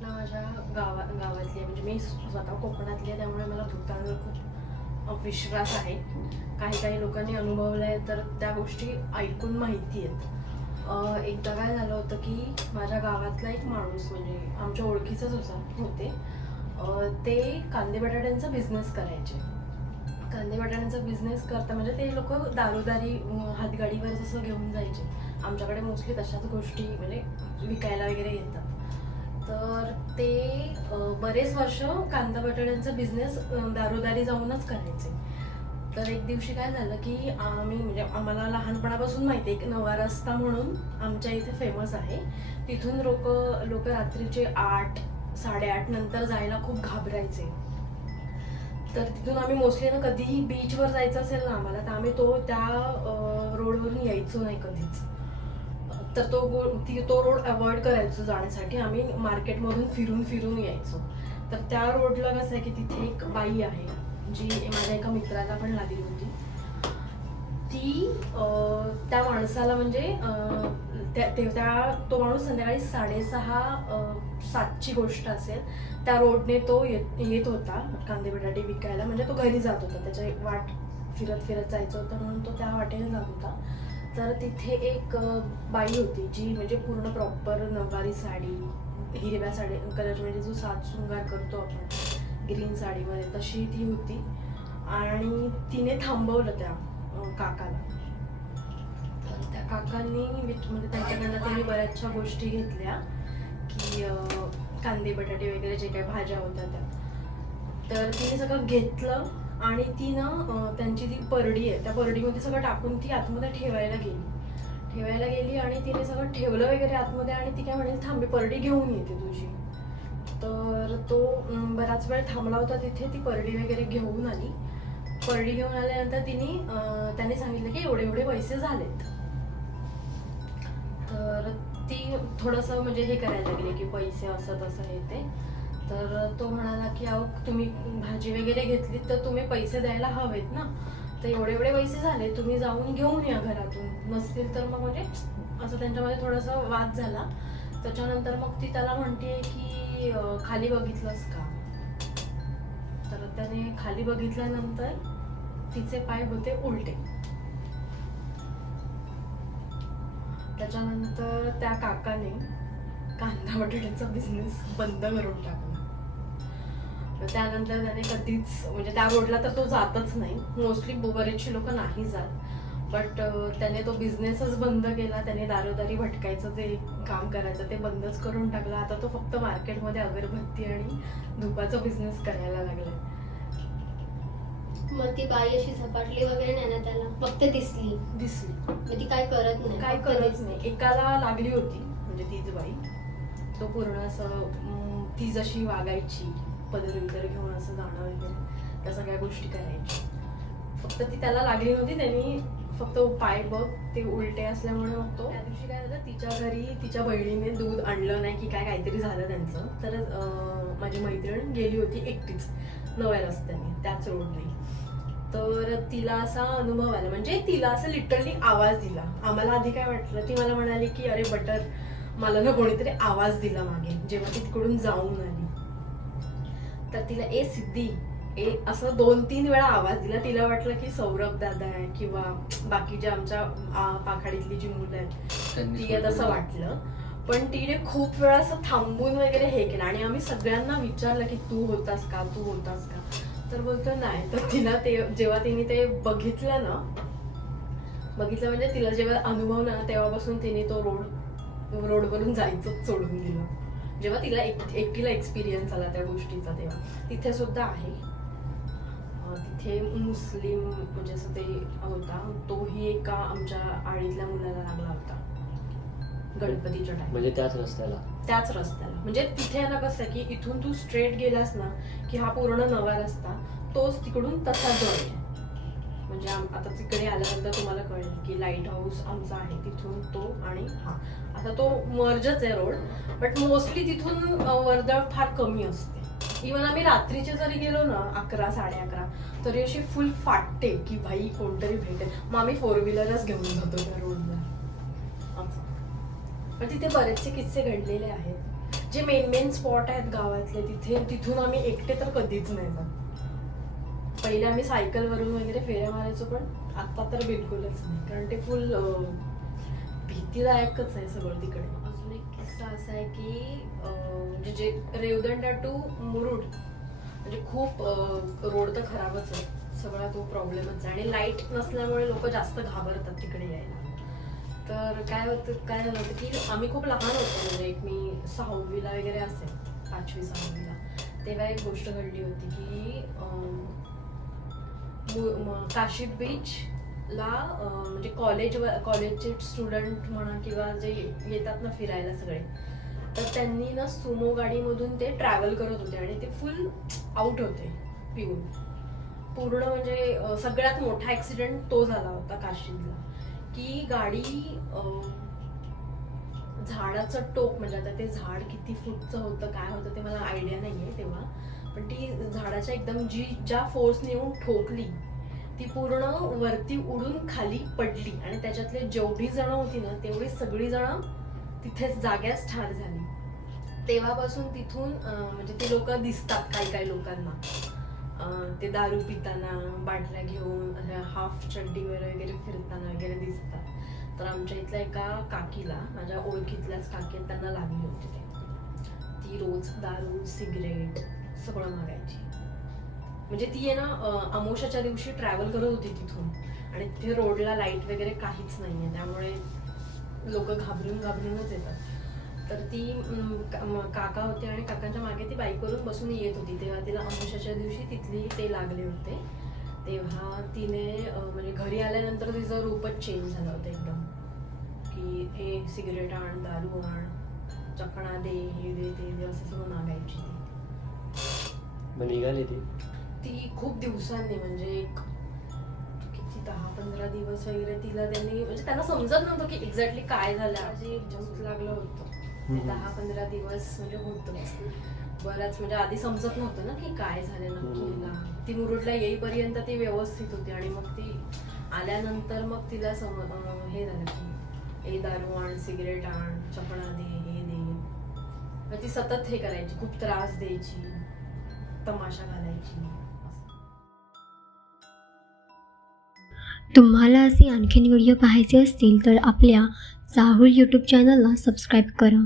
ना माझ्या गावा गावातली आहे म्हणजे मी स्वतः कोकणातली आहे त्यामुळे मला भूतांवर खूप विश्वास आहे. काही काही लोकांनी अनुभवलं आहे तर त्या गोष्टी ऐकून माहिती आहेत. एकदा काय झालं होतं की माझ्या गावातला एक माणूस म्हणजे आमच्या ओळखीचाच होता होते. ते कांदे बटाट्यांचा बिझनेस करायचे. कांदे बटाट्यांचा बिझनेस करता म्हणजे ते लोक दारोदारी हातगाडीवर जसं घेऊन जायचे. आमच्याकडे मोस्टली तशाच गोष्टी म्हणजे विकायला वगैरे येतात. तर ते बरेच वर्ष कांदा बटाट्यांचा बिझनेस दारोदारी जाऊनच करायचे. तर एक दिवशी काय झालं की आम्ही म्हणजे आम्हाला लहानपणापासून माहिती आहे की नवा रस्ता म्हणून आमच्या इथे फेमस आहे. तिथून लोक लोक रात्रीचे आठ साडेआठ नंतर जायला खूप घाबरायचे. तर तिथून आम्ही मोस्टली ना कधीही बीचवर जायचं असेल ना आम्हाला तर आम्ही तो त्या रोडवरून यायचो नाही कधीच. तर तो गो- ती तो रोड अवॉइड करायचो जाण्यासाठी. आम्ही मार्केटमधून फिरून फिरून यायचो. तर त्या रोडला कसं आहे की तिथे एक बाई आहे जी माझ्या एका मित्राला पण लागली होती. ती त्या माणसाला म्हणजे त्या तो माणूस संध्याकाळी साडेसहा सातची गोष्ट असेल त्या रोडने तो येत येत होता कांदे बटाटे विकायला. म्हणजे तो घरी जात होता. त्याच्या वाट फिरत फिरत जायचं होतं म्हणून तो त्या वाटेने जात होता. तर तिथे एक बाई होती जी म्हणजे पूर्ण प्रॉपर नववारी साडी हिरव्या साडी कलर म्हणजे जो सात शृंगार करतो आपण ग्रीन साडीमध्ये तशी ती होती. आणि तिने थांबवलं त्या काकाला. तर त्या काकांनी म्हणजे त्यांच्याकडनं त्यांनी बऱ्याचशा गोष्टी घेतल्या की कांदे बटाटे वगैरे जे काही भाज्या होत्या त्या. तर तिने सगळं घेतलं. आणि ती ना त्यांची जी परडी आहे त्या परडीमध्ये सगळं टाकून ती आतमध्ये ठेवायला गेली. ठेवायला गेली आणि तिने सगळं ठेवलं वगैरे आतमध्ये आणि ती काय म्हणेल थांबे परडी घेऊन येते तुझी. तर तो बराच वेळ थांबला होता तिथे ती परडी वगैरे घेऊन आली. परडी घेऊन आल्यानंतर तिने त्याने सांगितलं की एवढे एवढे पैसे झालेत. तर ती थोडंसं म्हणजे हे करायला लागली की पैसे असं तसं हे ते. तर तो म्हणाला की अहो तुम्ही भाजी वगैरे घेतली तर तुम्ही पैसे द्यायला हवेत ना. तर एवढे एवढे पैसे झाले तुम्ही जाऊन घेऊन या घरातून. नसतील तर मग म्हणजे असं त्यांच्यामध्ये थोडासा वाद झाला. त्याच्यानंतर मग ती त्याला म्हणते की खाली बघितलंस का? तर त्याने खाली बघितल्यानंतर तिचे पाय होते उलटे. त्याच्यानंतर त्या काकाने कांदा बटाट्याचा बिझनेस बंद करून टाकला. त्यानंतर त्याने कधीच म्हणजे त्या रोडला तर तो जातच नाही. मोस्टली बरेचशी लोक नाही जात. बट त्याने तो बिझनेसच बंद केला. त्याने दारोदारी भटकायचं जे काम करायचं ते बंदच करून टाकलं. आता तो फक्त मार्केटमध्ये अगरबत्ती आणि धुपाचा बिझनेस करायला लागला मग ती बाई अशी झपाटली वगैरे नाही ना त्याला? फक्त दिसली. दिसली. मग ती काय करत नाही? काय करत. नाही. एकाला लागली होती म्हणजे तीच बाई. तो पूर्ण असं ती जशी वागायची. पदर वगैरे घेऊन असं जाणं वगैरे त्या सगळ्या गोष्टी करायच्या. फक्त ती त्याला लागली नव्हती त्यांनी फक्त पाय बघ ते उलटे असल्यामुळे मग तो त्या दिवशी काय झालं तिच्या घरी तिच्या बहिणीने दूध आणलं नाही की काय काहीतरी झालं त्यांचं. तर माझी मैत्रीण गेली होती एकटीच नव्या रस्त्याने त्याच रोडने तर तिला असा अनुभव आला. म्हणजे तिला असं लिटरली आवाज दिला. आम्हाला आधी काय वाटलं ती मला म्हणाली की अरे बटर मला ना कोणीतरी आवाज दिला मागे जेव्हा ती तिकडून जाऊन आली. तर तिला ए सिद्धी ए असं दोन तीन वेळा आवाज दिला. तिला वाटलं की सौरभ दादा आहे किंवा बाकी जे आमच्या पाखाडीतली जी मुलं आहेत तिला तसं वाटलं. पण तिने खूप वेळा असं थांबून वगैरे हे केलं. आणि आम्ही सगळ्यांना विचारलं की तू होतास का? तू होतास का? तर बोलतो नाही. तर तिला ते जेव्हा तिने ते बघितलं ना बघितलं म्हणजे तिला जेव्हा अनुभवलं ना तेव्हापासून तिने तो रोड रोडवरून जायचं सोडून दिलं. जेव्हा तिला एक एकटीला एक्सपिरियन्स आला त्या गोष्टीचा तेव्हा. तिथे सुद्धा आहे. तिथे मुस्लिम म्हणजे असं ते होता. तोही एका आमच्या आळीतल्या मुलाला लागला होता. गणपतीच्या टाइम म्हणजे त्याच रस्त्याला. त्याच रस्त्याला. म्हणजे तिथे ना कसं की इथून तू स्ट्रेट गेलास ना की हा पूर्ण नवा रस्ता तोच तिकडून तसा जॉईन आहे. म्हणजे आता तिकडे आल्यानंतर तुम्हाला कळेल की लाइट हाऊस आमचा आहे तिथून तो आणि हा. आता तो मर्जच आहे रोड बट मोस्टली तिथून वर्दळ फार कमी असते. इवन आम्ही रात्रीचे जरी गेलो ना अकरा साडे अकरा तरी अशी फुल फाटते की भाई कोणतरी भेटेल. मग आम्ही फोर व्हीलरच घेऊन जातो त्या रोडला पण तिथे बरेचसे किस्से घडलेले आहेत. जे मेन मेन स्पॉट आहेत गावातले तिथे तिथून आम्ही एकटे तर कधीच नाही जात. पहिले आम्ही सायकलवरून वगैरे फेऱ्या मारायचो पण आता तर बिलकुलच नाही. कारण ते फुल भीतीदायकच आहे सगळं तिकडे. अजून एक किस्सा असा आहे की म्हणजे जे रेवदंडा टू मुरुड म्हणजे खूप रोड तर खराबच आहे. सगळा तो प्रॉब्लेमच आहे. आणि लाइट नसल्यामुळे लोक जास्त घाबरतात तिकडे यायला. तर काय होतं काय झालं होतं की आम्ही खूप लहान होतो म्हणजे एक मी सहावीला वगैरे असेल पाचवी सहावीला. तेव्हा एक गोष्ट घडली होती की काशीद बीच ला म्हणजे कॉलेज कॉलेजचे स्टुडंट म्हणा किंवा जे येतात ना फिरायला सगळे तर त्यांनी ना सुमो गाडीमधून ते ट्रॅव्हल करत होते आणि ते फुल आउट होते पिऊन. पूर्ण म्हणजे सगळ्यात मोठा ॲक्सिडेंट तो झाला होता काशीदला. की गाडी झाडाचं टोक म्हणजे आता ते झाड किती फूटचं होतं काय होतं ते मला आयडिया नाही आहे तेव्हा. झाडाच्या एकदम जी ज्या फोर्सने येऊन ठोकली ती पूर्ण वरती उडून खाली पडली. आणि त्याच्यातले जेवढी जण होती ना तेवढी सगळी जण तिथेच जाग्याच ठार झाली. तेव्हापासून तिथून म्हणजे ती लोक दिसतात काही काही लोकांना. अं, ते दारू पिताना बाटल्या घेऊन हाफ चड्डीवर वगैरे फिरताना वगैरे दिसतात. तर आमच्या इथल्या एका काकीला माझ्या ओळखीतल्याच काकी त्यांना लागली होती ती रोज दारू सिगरेट सगळं मागायची. म्हणजे ती आहे ना अमोशाच्या दिवशी ट्रॅव्हल करत होती तिथून. आणि तिथे रोडला लाइट वगैरे काहीच नाही आहे त्यामुळे लोक घाबरून घाबरूनच येतात. तर ती काका होते आणि काकांच्या मागे ती बाईकवरून बसून येत होती. तेव्हा तिला अमोशाच्या दिवशी तिथली ते लागले होते. तेव्हा तिने म्हणजे घरी आल्यानंतर तिचं रूपच चेंज झालं होतं एकदम. की हे सिगरेट आण दारू आण चकणा दे हे दे ते दे असं सगळं मागायची ती. निघाली ती. ती खूप दिवसांनी म्हणजे एक किती दहा पंधरा दिवस वगैरे तिला त्यांनी म्हणजे त्यांना समजत नव्हतं की एक्झॅक्टली काय झालं. आजी भूत लागलं होतं. दहा पंधरा दिवस म्हणजे होतं. बराच म्हणजे आधी समजत नव्हतं ना की काय झालं नक्की ती मुरुडला येईपर्यंत ती व्यवस्थित होती आणि मग ती आल्यानंतर मग तिला सम हे झालं की ए दारू आण सिगरेट आण चपणा दे हे दे. ती सतत हे करायची खूप त्रास द्यायची तमाशा घालायची. तुम्हाला असे आणखीन व्हिडिओ पाहायचे असतील तर आपल्या चाहूल यूट्यूब चॅनलला सबस्क्राईब करा.